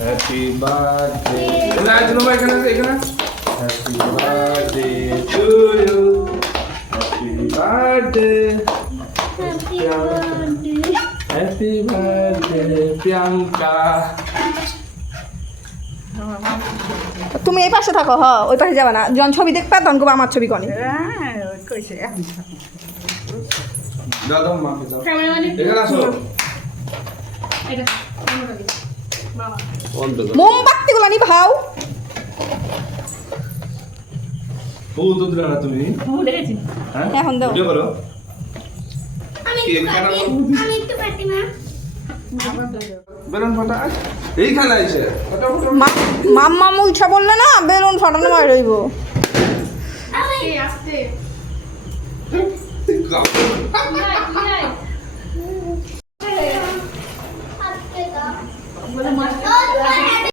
Happy birthday না আজ নয় এখানে এখানে happy birthday to you happy birthday happy birthday Priyanka তুমি এই পাশে থাকো, হ ওই পাশে যাবে না। যখন ছবি দেখবা তখন কবে আমার ছবি কনে। দাদা মাকে দাও এখানে আসো মোমবাতি গুলো নি ভাও। ও তো দিলা না তুমি হ্যাঁ এখন দাও। ভিডিও করো আমি একটু পাটি মা। বেলুন ফাটা এইখানে আইছে মাম্মা মুলছা বললে না বেলুন ফাটানো মার রইব। আস্তে আস্তে